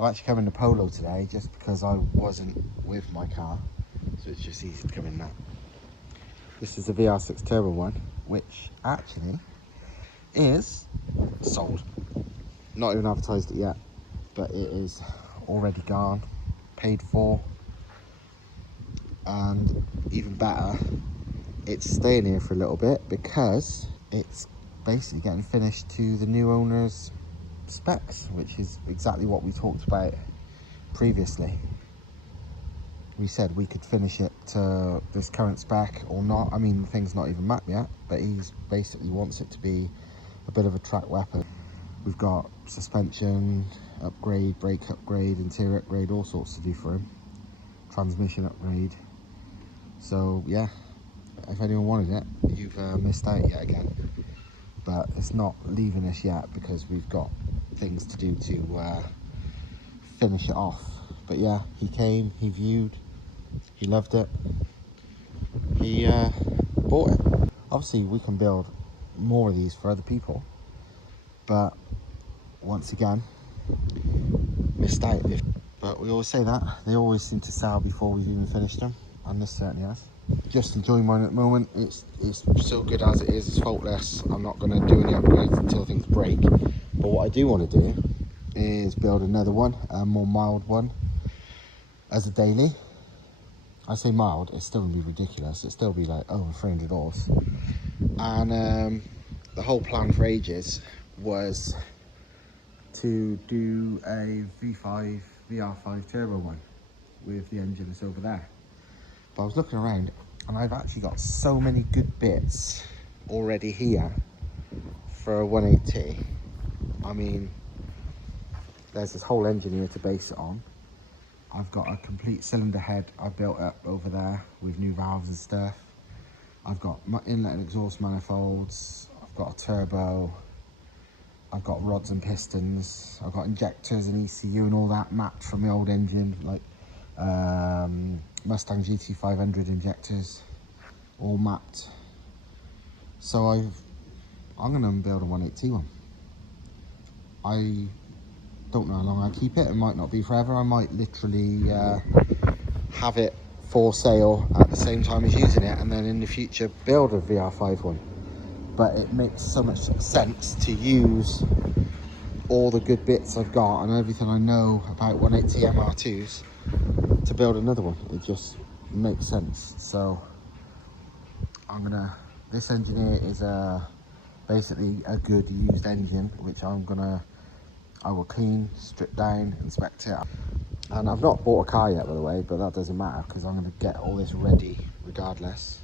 I've actually come in the Polo today just because I wasn't with my car, so it's just easy to come in that. This is the VR6 Turbo one, which actually is sold. Not even advertised it yet, but it is already gone, paid for, and even better, it's staying here for a little bit because it's basically getting finished to the new owner's specs, which is exactly what we talked about previously. We said we could finish it to this current spec or not. I mean, the thing's not even mapped yet, but he's basically wants it to be a bit of a track weapon. We've got suspension upgrade, brake upgrade, interior upgrade, all sorts to do for him. Transmission upgrade. So yeah, if anyone wanted it, you've missed out yet again. But it's not leaving us yet because we've got things to do to finish it off. But yeah, he came, he viewed, he loved it, he bought it. Obviously we can build more of these for other people, but once again, missed out. But we always say that, they always seem to sell before we've even finished them, and this certainly has. Just enjoying mine at the moment. It's so good as it is, it's faultless. I'm not going to do any upgrades until things break. But what I do want to do is build another one, a more mild one, as a daily. I say mild, it's still going to be ridiculous. It'll still be like over 300 horse. And the whole plan for ages was to do a VR5 Turbo one with the engine that's over there. But I was looking around and I've actually got so many good bits already here for a 180. I mean, there's this whole engine here to base it on. I've got a complete cylinder head I built up over there with new valves and stuff. I've got my inlet and exhaust manifolds. I've got a turbo. I've got rods and pistons. I've got injectors and ECU and all that mapped from the old engine, like Mustang GT500 injectors, all mapped. So I'm going to build a 180 one. I don't know how long I keep it. It might not be forever. I might literally have it for sale at the same time as using it, and then in the future build a VR5 one. But it makes so much sense to use all the good bits I've got and everything I know about 180 MR2s to build another one. It just makes sense. So this engine here is basically a good used engine, which I will clean, strip down, inspect it. And I've not bought a car yet, by the way, but that doesn't matter because I'm going to get all this ready regardless.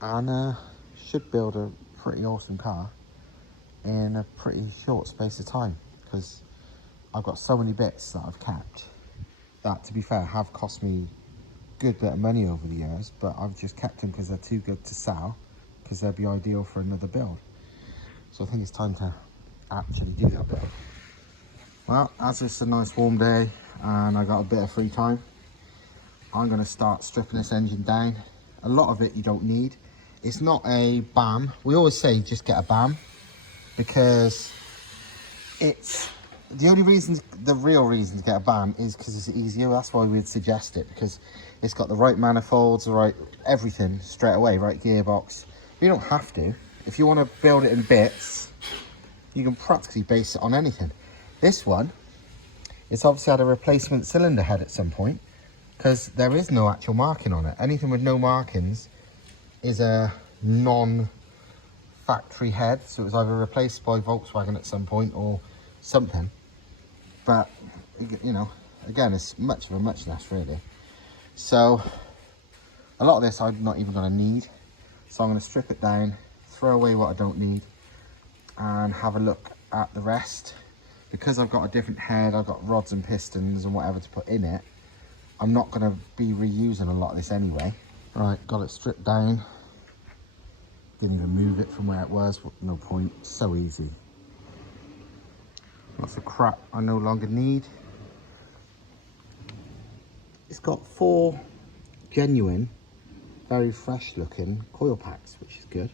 And should build a pretty awesome car in a pretty short space of time, because I've got so many bits that I've kept that, to be fair, have cost me a good bit of money over the years, but I've just kept them because they're too good to sell, because they'd be ideal for another build. So I think it's time to actually do that build. Well, as it's a nice warm day and I got a bit of free time, I'm going to start stripping this engine down. A lot of it you don't need. It's not a BAM. We always say just get a BAM, because it's the real reason to get a BAM is because it's easier. That's why we'd suggest it, because it's got the right manifolds, the right everything straight away, right gearbox. You don't have to. If you want to build it in bits, you can practically base it on anything. This one, it's obviously had a replacement cylinder head at some point, because there is no actual marking on it. Anything with no markings is a non-factory head, so it was either replaced by Volkswagen at some point or something. But you know, again, it's much of a muchness really. So a lot of this I'm not even going to need, so I'm going to strip it down, throw away what I don't need, and have a look at the rest. Because I've got a different head, I've got rods and pistons and whatever to put in it, I'm not going to be reusing a lot of this anyway. Right, got it stripped down. Didn't even move it from where it was, no point, so easy. Lots of crap I no longer need. It's got 4 genuine, very fresh looking coil packs, which is good,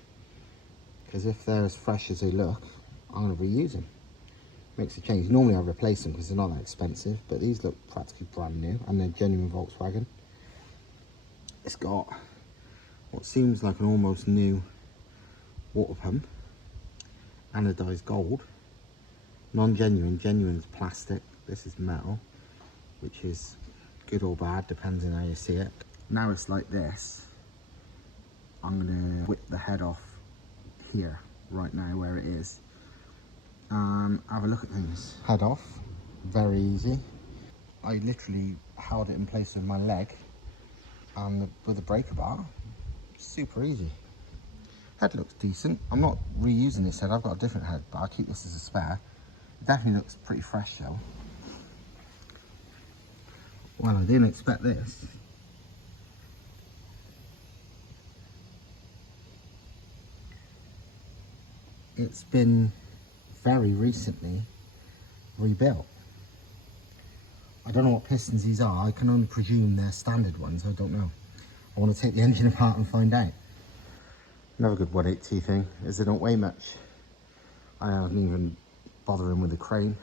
because if they're as fresh as they look, I'm going to reuse them. makes a change. Normally I replace them because they're not that expensive, but these look practically brand new and they're genuine Volkswagen. It's got what seems like an almost new water pump, anodized gold, non-genuine, genuine is plastic, this is metal, which is good or bad, depends on how you see it. Now it's like this. I'm gonna whip the head off here, right now where it is. Have a look at things. Head off, very easy. I literally held it in place with my leg and with the breaker bar, super easy. Head looks decent. I'm not reusing this head, I've got a different head, but I'll keep this as a spare. It definitely looks pretty fresh though. Well, I didn't expect this. It's been very recently rebuilt. I don't know what pistons these are, I can only presume they're standard ones, I don't know. I want to take the engine apart and find out. Another good 180 thing is they don't weigh much. I haven't even bothering with the crane.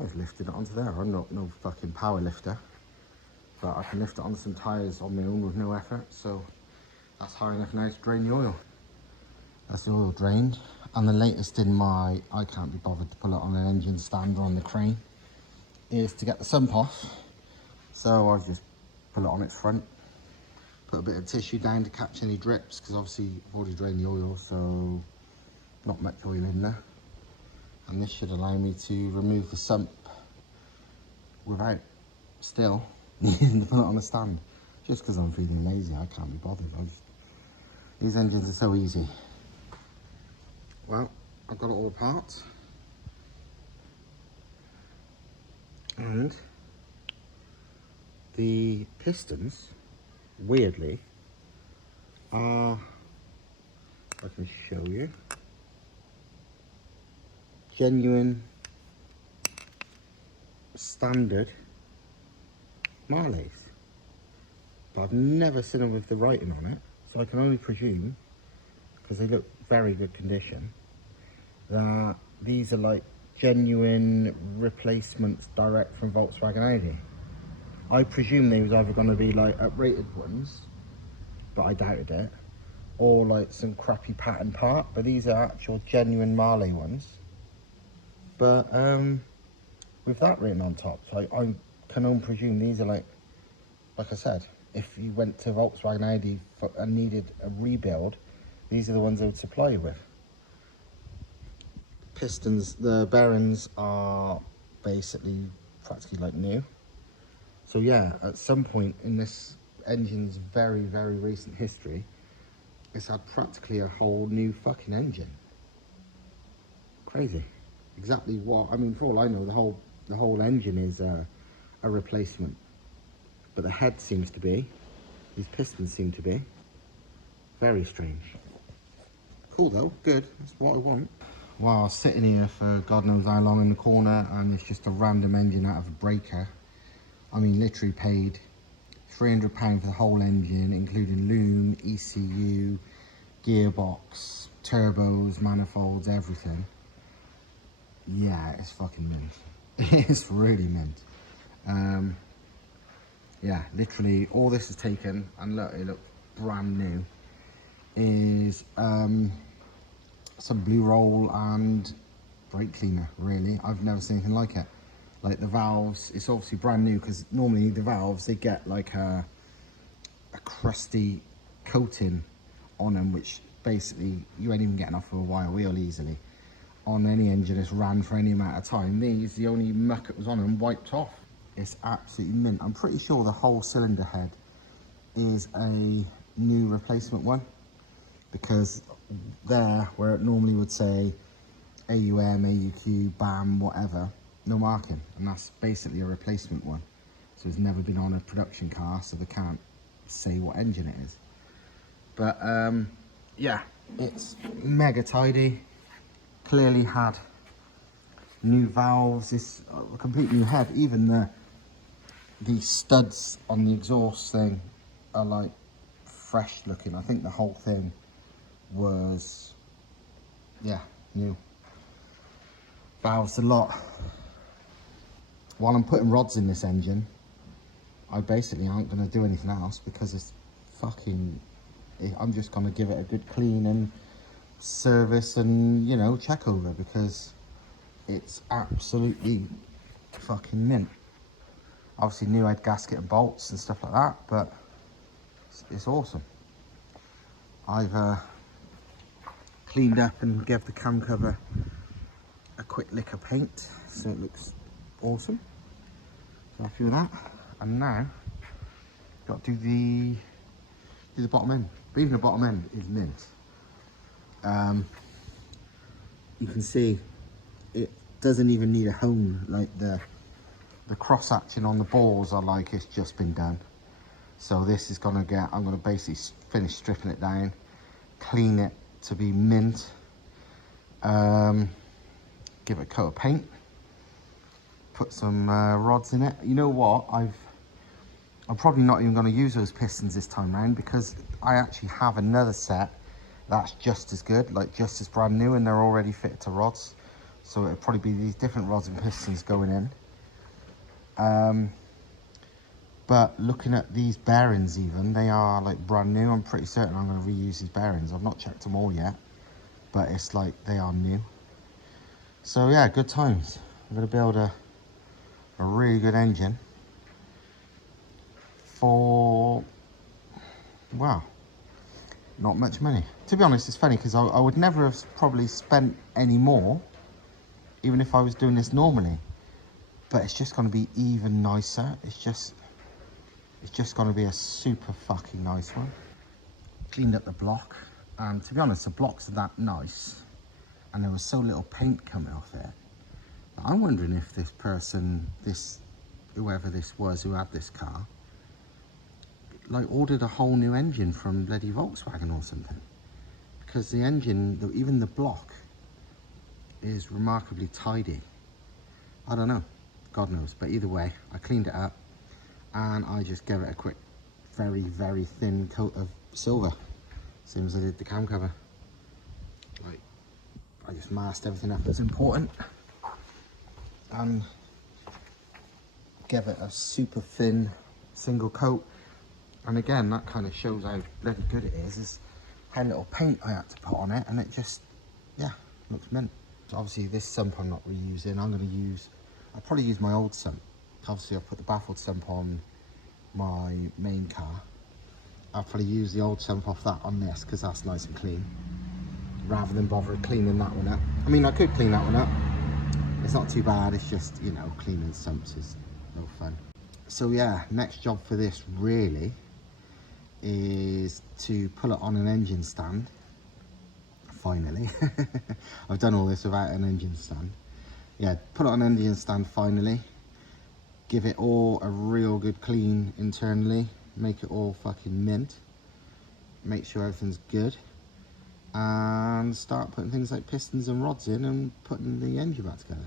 I've lifted it onto there. I'm not no fucking power lifter, but I can lift it onto some tyres on my own with no effort, so that's high enough now to drain the oil. That's the oil drained, and the latest in my, I can't be bothered to pull it on an engine stand or on the crane, is to get the sump off. So I've just put it on its front, put a bit of tissue down to catch any drips, because obviously I've already drained the oil, so not much oil in there. And this should allow me to remove the sump without still needing to put it on a stand. Just because I'm feeling lazy, I can't be bothered. These engines are so easy. Well, I've got it all apart. And the pistons, weirdly, are, I can show you, genuine standard Marleys, but I've never seen them with the writing on it, so I can only presume, because they look very good condition, that these are like genuine replacements direct from Volkswagen Audi. I presume they was either going to be like uprated ones, but I doubted it, or like some crappy pattern part, but these are actual genuine Marley ones. But with that written on top, so I can only presume these are like I said, if you went to Volkswagen Audi and needed a rebuild, these are the ones they would supply you with. Pistons, the bearings are basically practically like new. So yeah, at some point in this engine's very, very recent history, it's had practically a whole new fucking engine. Crazy. Exactly what, I mean, for all I know, the whole engine is a replacement. But the head seems to be, these pistons seem to be. Very strange. Cool though, good, that's what I want. While I was sitting here for God knows how long in the corner and it's just a random engine out of a breaker, I mean literally paid £300 for the whole engine, including loom, ECU, gearbox, turbos, manifolds, everything. Yeah, it's fucking mint. It's really mint. Yeah, literally all this is taken, and look, it looks brand new, is some blue roll and brake cleaner, really. I've never seen anything like it. Like the valves, it's obviously brand new, because normally the valves, they get like a crusty coating on them, which basically you ain't even getting off of a wire wheel easily. On any engine that's ran for any amount of time, these, the only muck that was on them wiped off. It's absolutely mint. I'm pretty sure the whole cylinder head is a new replacement one, because there, where it normally would say AUM, AUQ, BAM, whatever, no marking, and that's basically a replacement one. So it's never been on a production car, so they can't say what engine it is. But yeah, it's mega tidy. Clearly had new valves, it's a complete new head. Even the studs on the exhaust thing are like fresh looking. I think the whole thing was, yeah, new. valves a lot. While I'm putting rods in this engine, I basically aren't going to do anything else because it's fucking, I'm just going to give it a good clean and service and, you know, check over, because it's absolutely fucking mint. Obviously new head gasket and bolts and stuff like that, but it's awesome. I've cleaned up and gave the cam cover a quick lick of paint, so it looks awesome. So happy with that. And now got to do the bottom end. But even the bottom end is mint. You can see it doesn't even need a hone. Like the cross hatching on the balls are like it's just been done. So this is gonna get, I'm gonna basically finish stripping it down, clean it to be mint, give it a coat of paint, put some rods in it. You know what, I'm probably not even going to use those pistons this time round, because I actually have another set that's just as good, like just as brand new, and they're already fitted to rods. So it'll probably be these different rods and pistons going in. But looking at these bearings even, they are like brand new. I'm pretty certain I'm going to reuse these bearings. I've not checked them all yet, but it's like they are new. So yeah, good times. I'm going to build a really good engine for, wow, not much money. To be honest, it's funny because I would never have probably spent any more even if I was doing this normally, but it's just going to be even nicer. It's just going to be a super fucking nice one. Cleaned up the block, and to be honest, the blocks are that nice and there was so little paint coming off it. I'm wondering if this person, whoever this was who had this car, like ordered a whole new engine from bloody Volkswagen or something, because the engine, even the block, is remarkably tidy. I don't know, God knows, but either way, I cleaned it up and I just gave it a quick, very, very thin coat of silver, same as I did the cam cover. Like, I just masked everything up that's important and gave it a super thin single coat. And again, that kind of shows how bloody good it is how little paint I had to put on it, and it just, yeah, looks mint. So obviously this sump I'm not reusing. I'll probably use my old sump. Obviously I've put the baffled sump on my main car. I'll probably use the old sump off that on this, because that's nice and clean, rather than bother cleaning that one up. I mean, I could clean that one up. It's not too bad, it's just, you know, cleaning sumps is no fun. So yeah, next job for this really is to pull it on an engine stand. Finally. I've done all this without an engine stand. Yeah, put it on an engine stand finally. Give it all a real good clean internally. Make it all fucking mint. Make sure everything's good. And start putting things like pistons and rods in and putting the engine back together.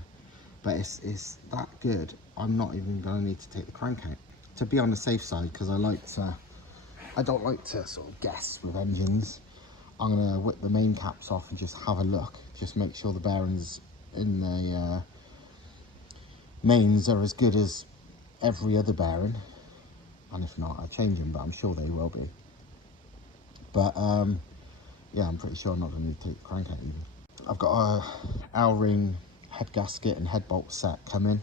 But it's that good, I'm not even going to need to take the crank out. To be on the safe side, because I don't like to sort of guess with engines. I'm going to whip the main caps off and just have a look. Just make sure the bearings in the mains are as good as every other bearing. And if not, I change them, but I'm sure they will be. But yeah, I'm pretty sure I'm not going to need to take the crank out even. I've got a L-ring head gasket and head bolt set coming,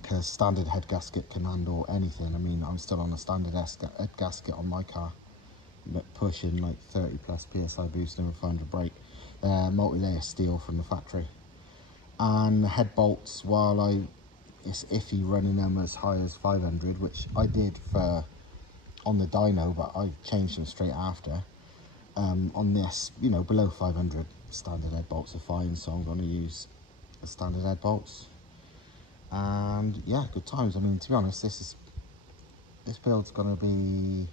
because standard head gasket can handle anything. I mean, I'm still on a standard head gasket on my car, pushing like 30 plus psi boost and 500 brake. Multi-layer steel from the factory. And the head bolts, while it's iffy running them as high as 500, which I did on the dyno, but I changed them straight after. On this, you know, below 500, standard head bolts are fine, so I'm going to use the standard head bolts. And yeah, good times. I mean, to be honest, this build's going to be,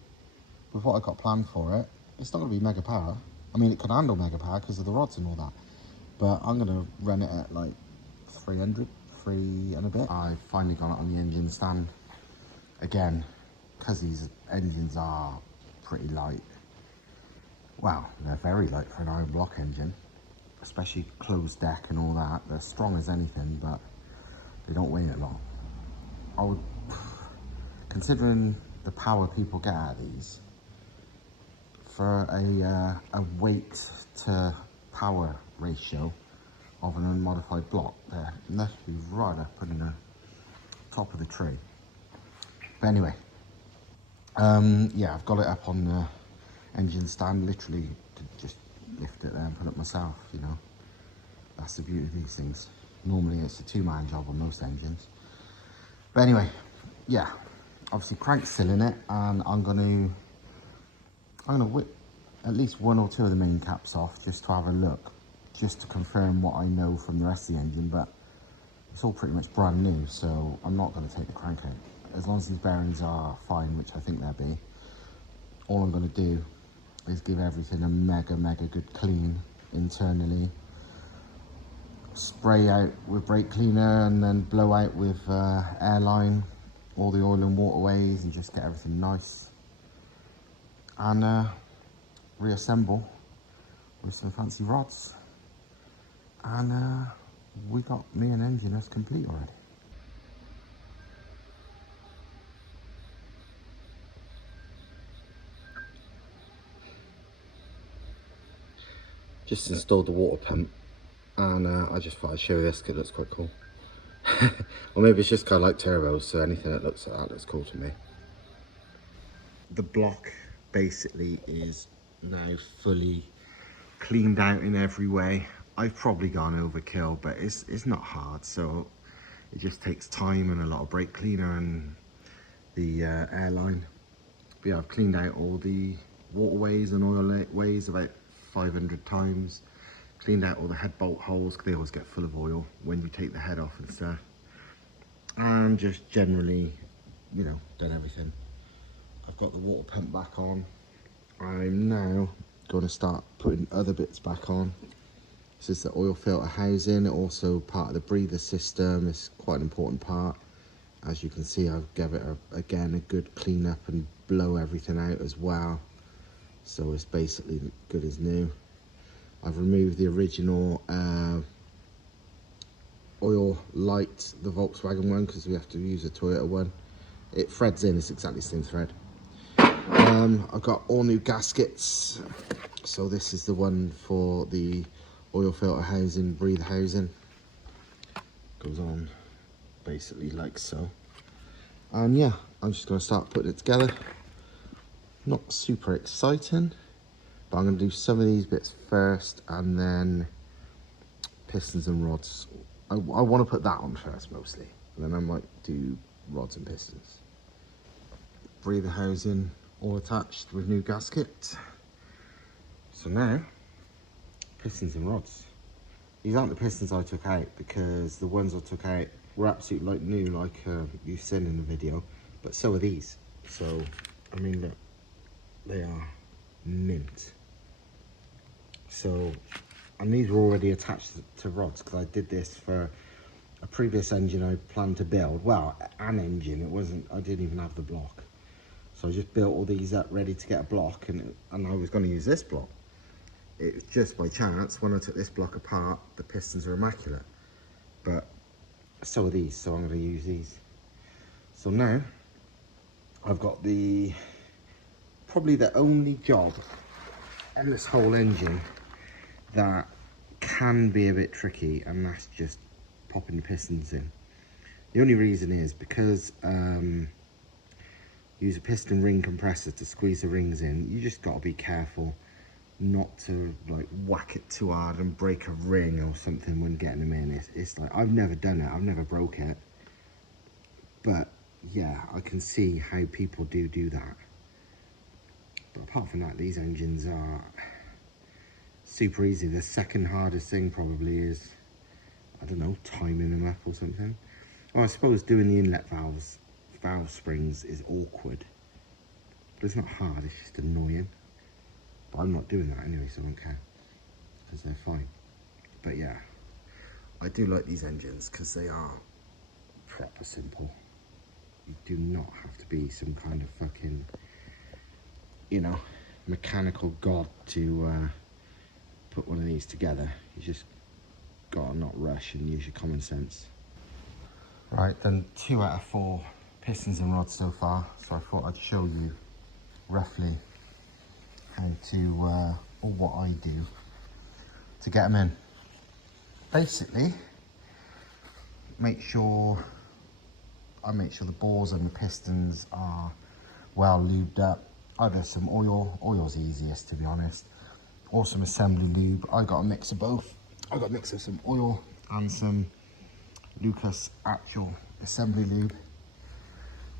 with what I got planned for it, it's not going to be mega power. I mean, it could handle mega power because of the rods and all that, but I'm going to run it at like 3 and a bit. I finally got it on the engine stand again, because these engines are pretty light. Well, they're very light for an iron block engine. especially closed deck and all that. They're strong as anything, but they don't weigh a lot. I would, considering the power people get out of these, for a weight to power ratio of an unmodified block, there must be right up in the top of the tree. But anyway, yeah, I've got it up on the engine stand, literally to just lift it there and put it myself, you know. That's the beauty of these things. Normally it's a two-man job on most engines. But anyway, yeah, obviously crank's still in it, and I'm gonna whip at least one or two of the main caps off just to have a look, just to confirm what I know from the rest of the engine. But it's all pretty much brand new, so I'm not going to take the crank out. As long as these bearings are fine, which I think they'll be, all I'm going to do is give everything a mega good clean internally, spray out with brake cleaner, and then blow out with airline all the oil and waterways, and just get everything nice, and reassemble with some fancy rods, and we got me and engine as complete already. Just installed the water pump, and I just thought I'd show you this because it looks quite cool. Or maybe it's just kind of like turbos, so anything that looks like that looks cool to me. The block basically is now fully cleaned out in every way. I've probably gone overkill, but it's not hard, so it just takes time and a lot of brake cleaner and the airline. But yeah, I've cleaned out all the waterways and oil ways about 500 times. Cleaned out all the head bolt holes, because they always get full of oil when you take the head off and stuff. And just generally, you know, done everything. I've got the water pump back on. I'm now going to start putting other bits back on. This is the oil filter housing, also part of the breather system. It's quite an important part. As you can see, I've given it again a good clean up and blow everything out as well, so it's basically good as new. I've removed the original oil light, the Volkswagen one, because we have to use a Toyota one. It threads in, it's exactly the same thread. I've got all new gaskets, so this is the one for the oil filter housing, breather housing. Goes on basically like so. And yeah, I'm just going to start putting it together. Not super exciting, but I'm going to do some of these bits first, and then pistons and rods. I want to put that on first mostly, and then I might do rods and pistons. Breather housing all attached with new gasket. So now, pistons and rods. These aren't the pistons I took out, because the ones I took out were absolutely like new, like you've seen in the video, but so are these. So, I mean, look, they are mint. So, and these were already attached to rods, because I did this for a previous engine I planned to build. Well, an engine, it wasn't, I didn't even have the block. So I just built all these up ready to get a block, and I was going to use this block. It was just by chance, when I took this block apart, the pistons are immaculate. But so are these, so I'm going to use these. So now, I've got probably the only job in this whole engine that can be a bit tricky, and that's just popping the pistons in. The only reason is because use a piston ring compressor to squeeze the rings in. You just got to be careful not to like whack it too hard and break a ring or something when getting them in. It's like, I've never done it, I've never broke it, but yeah, I can see how people do that. But apart from that, these engines are super easy. The second hardest thing probably is, I don't know, timing them up or something. Oh, I suppose doing the inlet valve springs is awkward, but it's not hard, it's just annoying. But I'm not doing that anyway, so I don't care, because they're fine. But yeah, I do like these engines because they are proper simple. You do not have to be some kind of fucking, you know, mechanical god to put one of these together. You just gotta not rush and use your common sense. Right, done 2 out of 4 pistons and rods so far, so I thought I'd show you roughly how to, or what I do to get them in. Basically, I make sure the bores and the pistons are well lubed up. Either some oil, oil's the easiest to be honest, or some assembly lube. I got a mix of both. I got a mix of some oil and some Lucas actual assembly lube.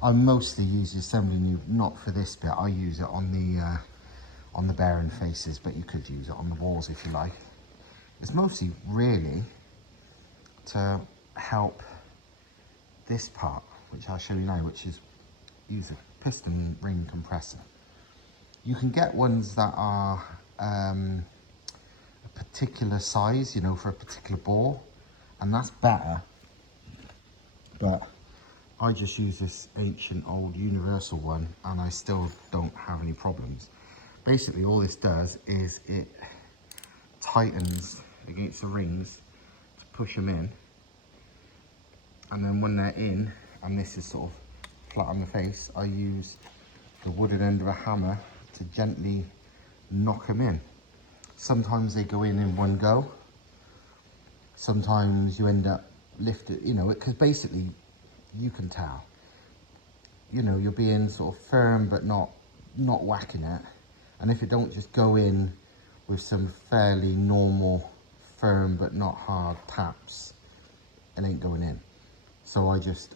I mostly use the assembly lube not for this bit. I use it on the bearing faces, but you could use it on the walls if you like. It's mostly really to help this part, which I'll show you now, which is use a piston ring compressor. You can get ones that are a particular size, you know, for a particular bore, and that's better. But I just use this ancient old universal one and I still don't have any problems. Basically all this does is it tightens against the rings to push them in, and then when they're in and this is sort of flat on the face, I use the wooden end of a hammer to gently knock them in. Sometimes they go in one go, sometimes you end up lifting, you know, because basically you can tell, you know, you're being sort of firm but not whacking it, and if it don't just go in with some fairly normal firm but not hard taps, it ain't going in. So I just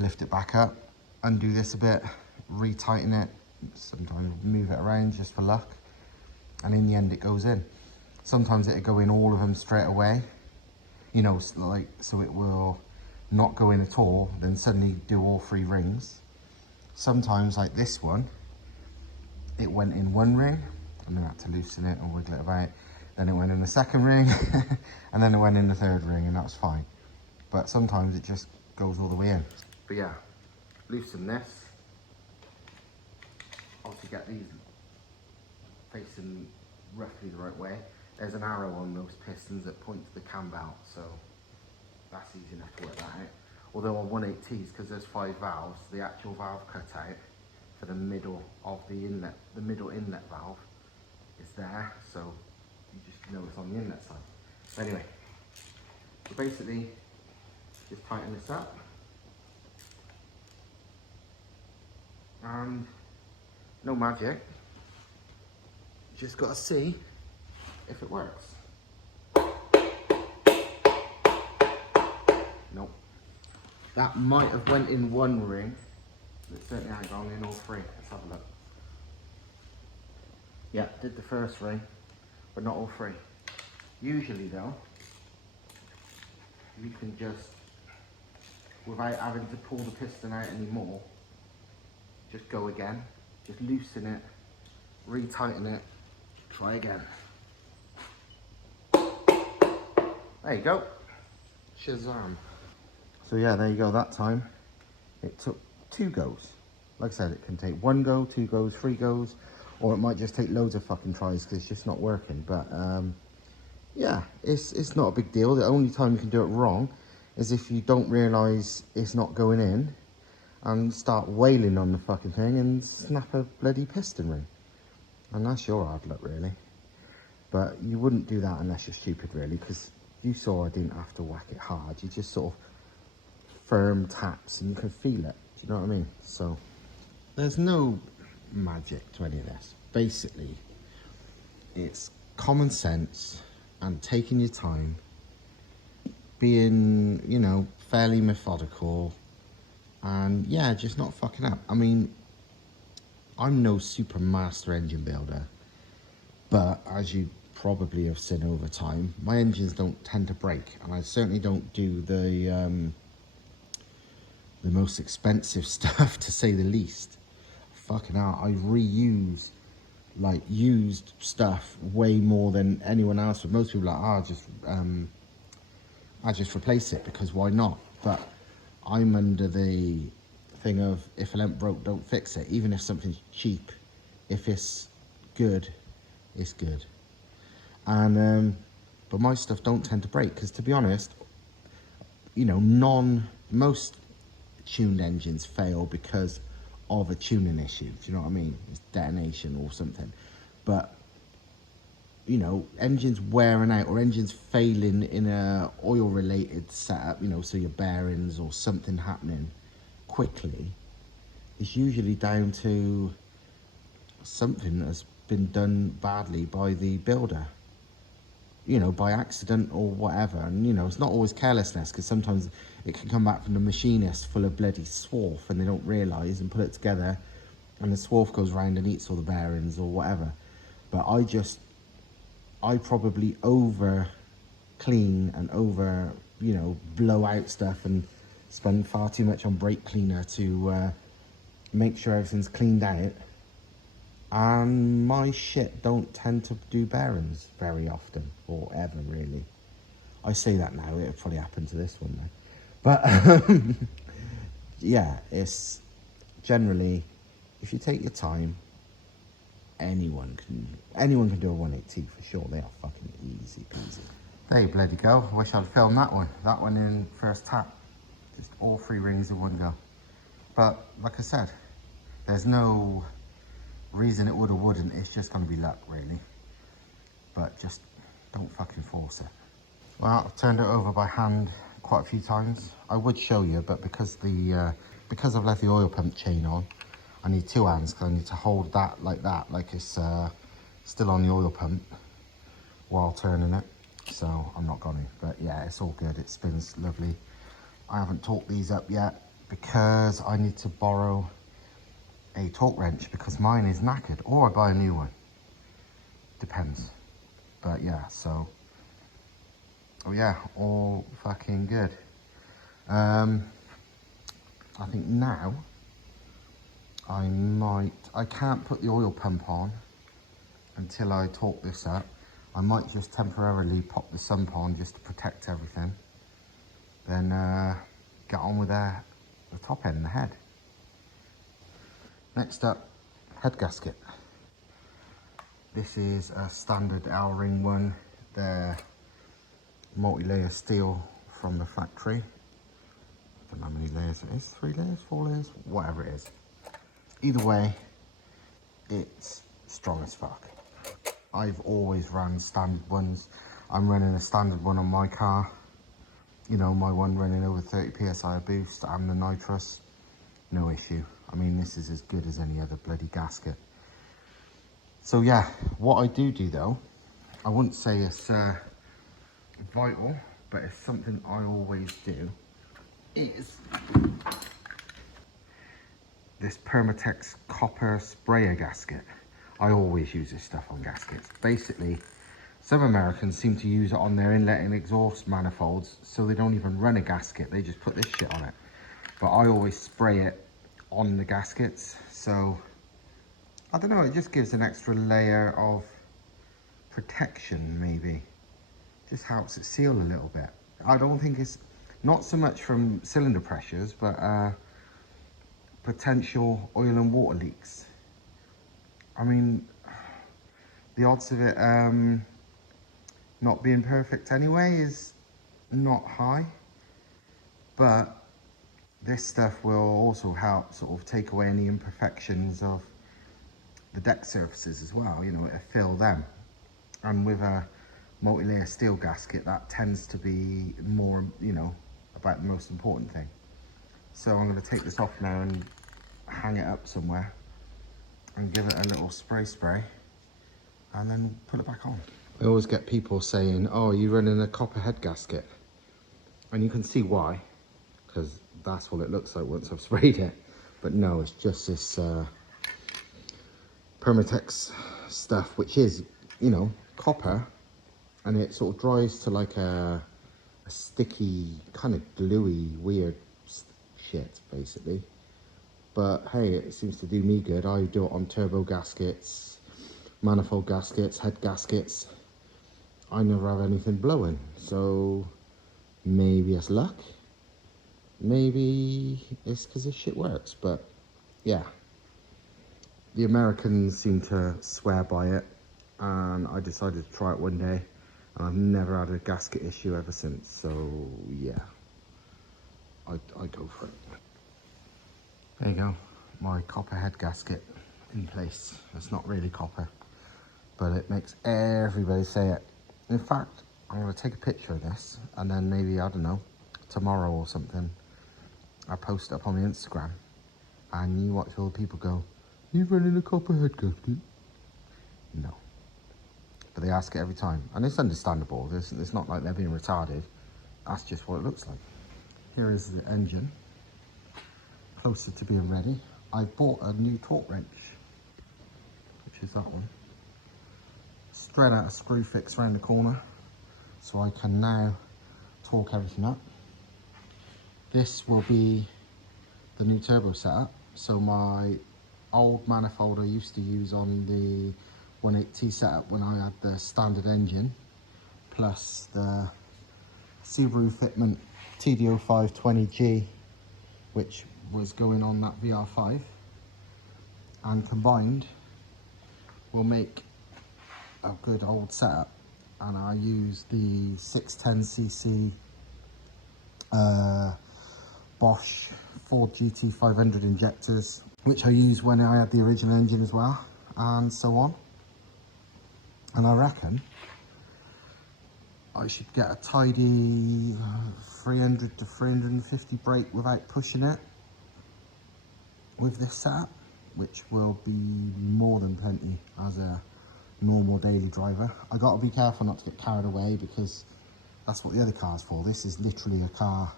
lift it back up, undo this a bit, re-tighten it, sometimes move it around just for luck, and in the end it goes in. Sometimes it'll go in all of them straight away, you know, like, so it will not go in at all, then suddenly do all 3 rings. Sometimes, like this one, it went in 1 ring, and then I had to loosen it and wiggle it about. Then it went in the 2nd ring, and then it went in the 3rd ring, and that was fine. But sometimes it just goes all the way in. But yeah, loosen this. Obviously get these facing roughly the right way. There's an arrow on those pistons that point to the cam belt, so that's easy enough to work that out. Although on 180s, because there's 5 valves, the actual valve cutout for the middle of the inlet, the middle inlet valve is there, so you just know it's on the inlet side. But anyway, so basically just tighten this up, and no magic, just got to see if it works. Nope. That might have went in 1 ring, but it certainly ain't gone in all 3. Let's have a look. Yeah, did the 1st ring, but not all 3. Usually though, you can just, without having to pull the piston out anymore, just go again, just loosen it, re-tighten it, try again. There you go, Shazam. So yeah, there you go, that time it took 2 goes. Like I said, it can take 1 go, 2 goes, 3 goes, or it might just take loads of fucking tries because it's just not working. But yeah, it's not a big deal. The only time you can do it wrong is if you don't realise it's not going in and start wailing on the fucking thing and snap a bloody piston ring. And that's your hard luck really. But you wouldn't do that unless you're stupid really, because you saw I didn't have to whack it hard. You just sort of firm taps and you can feel it. Do you know what I mean? So there's no magic to any of this. Basically, it's common sense and taking your time, being, you know, fairly methodical, and yeah, just not fucking up. I mean, I'm no super master engine builder, but as you probably have seen over time, my engines don't tend to break, and I certainly don't do the most expensive stuff, to say the least. Fucking hell, I reuse like used stuff way more than anyone else. But most people are like, I just replace it because why not? But I'm under the thing of, if a lamp broke, don't fix it. Even if something's cheap, if it's good, it's good. And but my stuff don't tend to break, because to be honest, you know, most tuned engines fail because of a tuning issue. Do you know what I mean? It's detonation or something. But you know, engines wearing out or engines failing in a oil related setup, you know, so your bearings or something happening quickly, is usually down to something that's been done badly by the builder, you know, by accident or whatever. And you know, it's not always carelessness, because sometimes it can come back from the machinist full of bloody swarf and they don't realise and put it together, and the swarf goes round and eats all the bearings or whatever. But I probably over clean and over, you know, blow out stuff and spend far too much on brake cleaner to make sure everything's cleaned out. And my shit don't tend to do bearings very often, or ever really. I say that now, it'll probably happen to this one now. But yeah, it's generally, if you take your time, anyone can do a 180 for sure. They are fucking easy peasy. There you bloody go. Wish I'd filmed that one in first tap, just all 3 rings in one go. But like I said, there's no reason it would or wouldn't. It's just going to be luck really, but just don't fucking force it. Well, I've turned it over by hand quite a few times. I would show you, but because I've left the oil pump chain on, I need 2 hands, because I need to hold that, like it's still on the oil pump while turning it. So I'm not going to, but yeah, it's all good. It spins lovely. I haven't torqued these up yet because I need to borrow a torque wrench, because mine is knackered, or I buy a new one. Depends. But yeah, so, oh yeah, all fucking good. I think now I can't put the oil pump on until I torque this up. I might just temporarily pop the sump on just to protect everything. Then get on with the top end, the head. Next up, head gasket. This is a standard L-ring one. They're multi-layer steel from the factory. I don't know how many layers it is, 3 layers, 4 layers, whatever it is. Either way, it's strong as fuck. I've always ran standard ones. I'm running a standard one on my car. You know, my one running over 30 psi of boost and the nitrous. No issue. I mean, this is as good as any other bloody gasket. So yeah, what I do though, I wouldn't say it's vital, but it's something I always do, is this Permatex copper sprayer gasket. I always use this stuff on gaskets. Basically, some Americans seem to use it on their inlet and exhaust manifolds, so they don't even run a gasket, they just put this shit on it. But I always spray it on the gaskets, so I don't know, it just gives an extra layer of protection maybe. Just helps it seal a little bit. I don't think it's, not so much from cylinder pressures, but potential oil and water leaks. I mean, the odds of it not being perfect anyway is not high, but this stuff will also help sort of take away any imperfections of the deck surfaces as well, you know, it'll fill them. And with a multi-layer steel gasket, that tends to be more, you know, about the most important thing. So I'm going to take this off now and hang it up somewhere and give it a little spray and then put it back on. I always get people saying, oh, you're running a copper head gasket, and you can see why, because that's what it looks like once I've sprayed it. But no, it's just this Permatex stuff, which is, you know, copper, and it sort of dries to like a sticky, kind of gluey, weird shit, basically. But hey, it seems to do me good. I do it on turbo gaskets, manifold gaskets, head gaskets. I never have anything blowing, so maybe it's luck. Maybe it's because this shit works, but yeah. The Americans seem to swear by it. and I decided to try it one day, and I've never had a gasket issue ever since. So yeah, I go for it. There you go, my copper head gasket in place. It's not really copper, but it makes everybody say it. In fact, I'm going to take a picture of this, and then maybe, I don't know, tomorrow or something, I'll post it up on the Instagram, and you watch all the people go, "You're running a copper head gasket?" No. But they ask it every time, and it's understandable. It's not like they're being retarded. That's just what it looks like. Here is the engine, closer to being ready. I bought a new torque wrench, which is that one. Straight out a screw fix around the corner, so I can now torque everything up. This will be the new turbo setup. So my old manifold I used to use on the 1.8T setup when I had the standard engine, plus the Subaru fitment TD05 20G, which was going on that VR5, and combined will make a good old setup. And I use the 610cc Bosch Ford GT 500 injectors, which I used when I had the original engine as well, and so on. And I reckon I should get a tidy 300 to 350 brake without pushing it with this setup, which will be more than plenty as a normal daily driver. I got to be careful not to get carried away, because that's what the other car's for. This is literally a car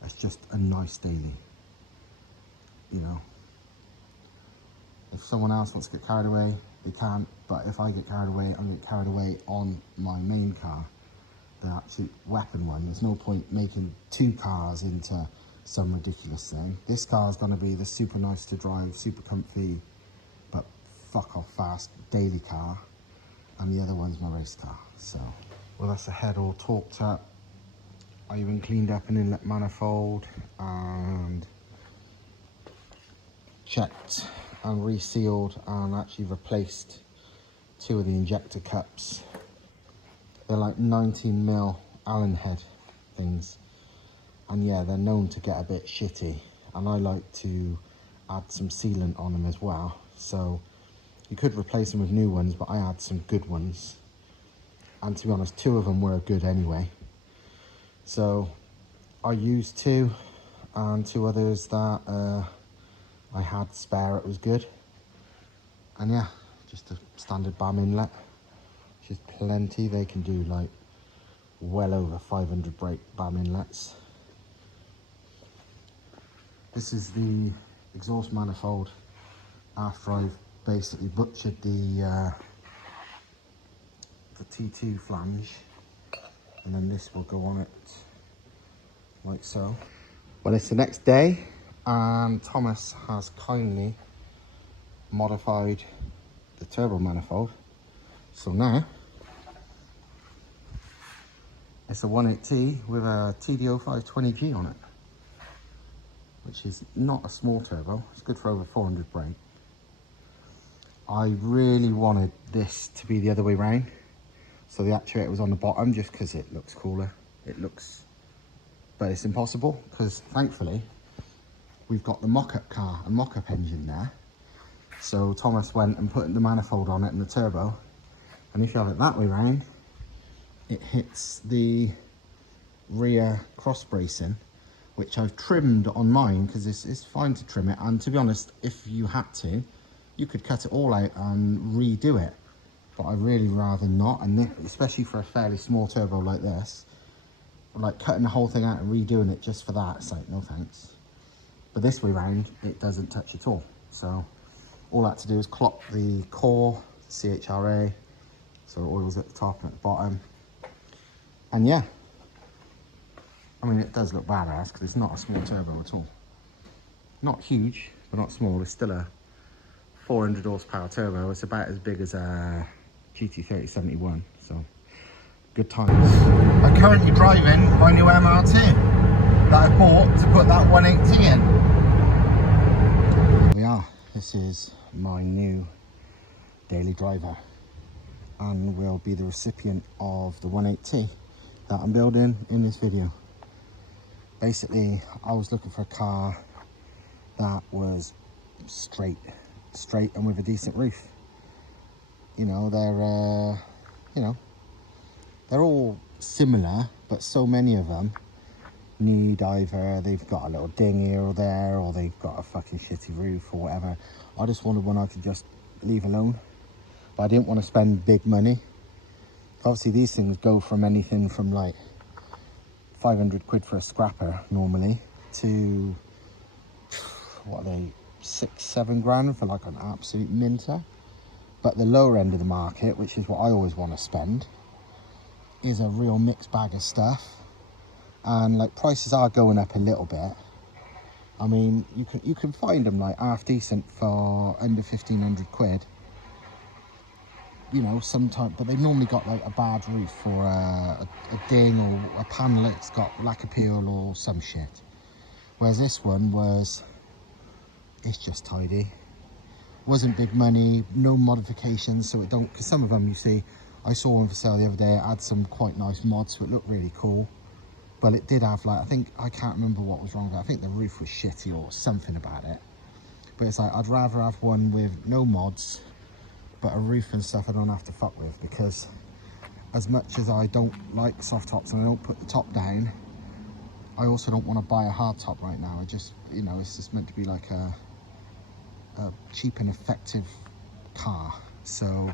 that's just a nice daily, you know. If someone else wants to get carried away, they can, but if I get carried away, I'm going to get carried away on my main car, the absolute weapon one. There's no point making two cars into some ridiculous thing. This car is going to be the super nice to drive, super comfy, but fuck off fast daily car, and the other one's my race car. So, well, that's the head all torqued up. I even cleaned up an inlet manifold and checked and resealed and actually replaced two of the injector cups. They're like 19mm Allen head things, and yeah, they're known to get a bit shitty, and I like to add some sealant on them as well. So you could replace them with new ones, but I had some good ones, and to be honest, two of them were good anyway. So I used two, and two others that I had spare, it was good. And yeah, just a standard BAM inlet, which is plenty. They can do like well over 500 brake BAM inlets. This is the exhaust manifold after I've basically butchered the T2 flange, and then this will go on it like so. Well, it's the next day, and Thomas has kindly modified the turbo manifold. So now it's a 1.8T with a TD05 20G on it, which is not a small turbo. It's good for over 400 brake. I really wanted this to be the other way round, so the actuator was on the bottom, just because it looks cooler. But it's impossible, because thankfully we've got the mock-up car and mock-up engine there. So Thomas went and put the manifold on it and the turbo, and if you have it that way round, it hits the rear cross bracing, which I've trimmed on mine, because it's fine to trim it. And to be honest, if you had to, you could cut it all out and redo it, but I'd really rather not. And especially for a fairly small turbo like this, like cutting the whole thing out and redoing it just for that, it's like, no thanks. But this way round, it doesn't touch at all. So all I had to do is clock the core, CHRA, so it oils at the top and at the bottom. And yeah, I mean, it does look badass, because it's not a small turbo at all. Not huge, but not small. It's still a 400 horsepower turbo. It's about as big as a GT3071, so good times. I'm currently driving my new MR2 that I bought to put that 1.8T in. Here we are. This is my new daily driver. and will be the recipient of the 18T that I'm building in this video. Basically, I was looking for a car that was straight and with a decent roof. You know, they're all similar, but so many of them need either they've got a little ding here or there, or they've got a fucking shitty roof or whatever. I just wanted one I could just leave alone, but I didn't want to spend big money. Obviously these things go from anything from like 500 quid for a scrapper normally to, what are they, 6-7 grand for like an absolute minter. But the lower end of the market, which is what I always want to spend, is a real mixed bag of stuff. And like prices are going up a little bit. I mean, you can find them like half decent for under 1,500 quid. You know, sometimes, but they've normally got like a bad roof or a ding or a panel that's got lack appeal or some shit. Whereas this one it's just tidy. Wasn't big money, no modifications, so it don't, because some of them, you see, I saw one for sale the other day, it had some quite nice mods, so it looked really cool. But it did have like, I can't remember what was wrong with it. I think the roof was shitty or something about it. But it's like, I'd rather have one with no mods, but a roof and stuff I don't have to fuck with, because as much as I don't like soft tops and I don't put the top down, I also don't want to buy a hard top right now. I just, you know, it's just meant to be like a cheap and effective car. So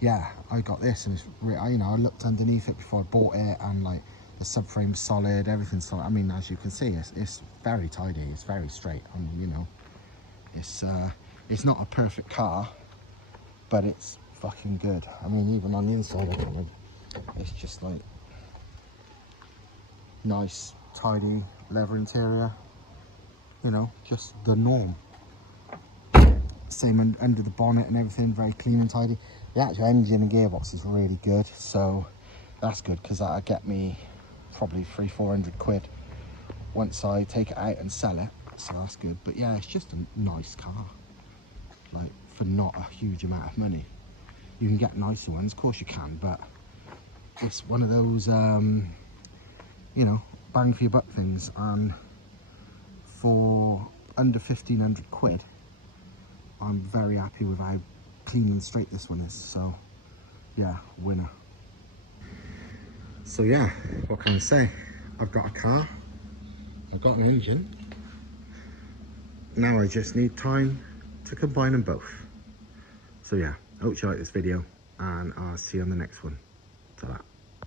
yeah, I got this, and it's you know, I looked underneath it before I bought it, and like the subframe's solid, everything's solid. I mean, as you can see, it's very tidy, it's very straight. I mean, you know, it's not a perfect car, but it's fucking good. I mean, even on the inside, it's just like nice, tidy leather interior. You know, just the norm. Same under the bonnet and everything, very clean and tidy. The actual engine and gearbox is really good, so that's good, because that'll get me probably 300-400 quid once I take it out and sell it, so that's good. But yeah, it's just a nice car, like for not a huge amount of money. You can get nicer ones, of course you can, but it's one of those you know, bang for your buck things. And for under 1,500 quid, I'm very happy with how clean and straight this one is. So yeah, winner. So yeah, what can I say? I've got a car, I've got an engine. Now I just need time to combine them both. So yeah, I hope you like this video, and I'll see you on the next one. Ta-da.